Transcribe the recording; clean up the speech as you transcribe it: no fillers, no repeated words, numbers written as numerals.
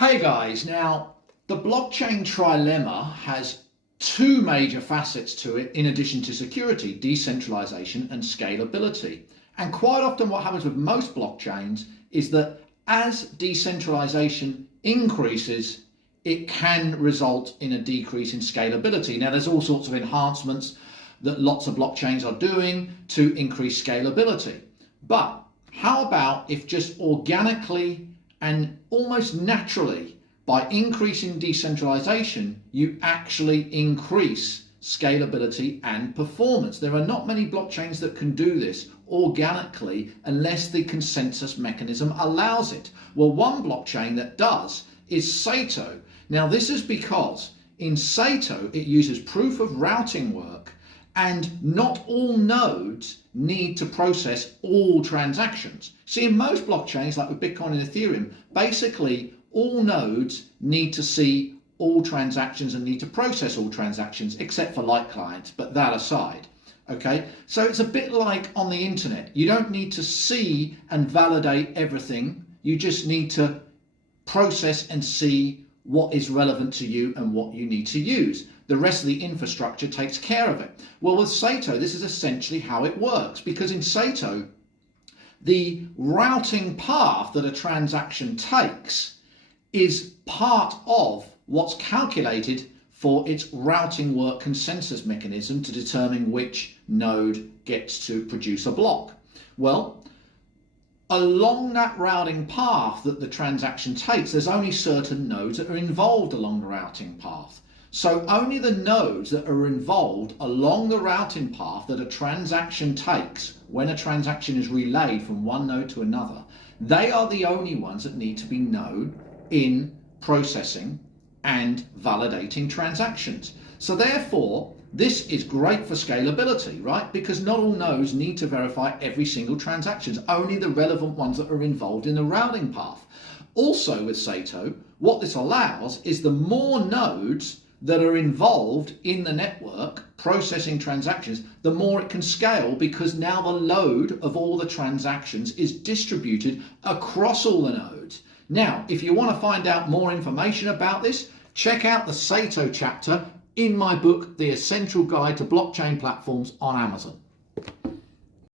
Hey guys, now the blockchain trilemma has two major facets to it in addition to security: decentralization and scalability. And quite often what happens with most blockchains is that as decentralization increases, it can result in a decrease in scalability. Now there's all sorts of enhancements that lots of blockchains are doing to increase scalability. But how about if just organically and almost naturally, by increasing decentralization, you actually increase scalability and performance? There are not many blockchains that can do this organically unless the consensus mechanism allows it. Well, one blockchain that does is Saito. Now, this is because in Saito, it uses proof of routing work, and not all nodes need to process all transactions. See, in most blockchains, like with Bitcoin and Ethereum, basically all nodes need to see all transactions and need to process all transactions, except for light clients, but that aside. Okay, so it's a bit like on the internet. You don't need to see and validate everything. You just need to process and see what is relevant to you and what you need to use. The rest of the infrastructure takes care of it. Well, with Saito, this is essentially how it works, because in Saito, the routing path that a transaction takes is part of what's calculated for its routing work consensus mechanism to determine which node gets to produce a block. Well, along that routing path that the transaction takes, there's only certain nodes that are involved along the routing path. So only the nodes that are involved along the routing path that a transaction takes when a transaction is relayed from one node to another, they are the only ones that need to be known in processing and validating transactions. So therefore, this is great for scalability, right? Because not all nodes need to verify every single transaction, only the relevant ones that are involved in the routing path. Also with Saito, what this allows is the more nodes that are involved in the network processing transactions, the more it can scale, because now the load of all the transactions is distributed across all the nodes. Now, if you want to find out more information about this, check out the Saito chapter in my book, The Essential Guide to Blockchain Platforms, on Amazon.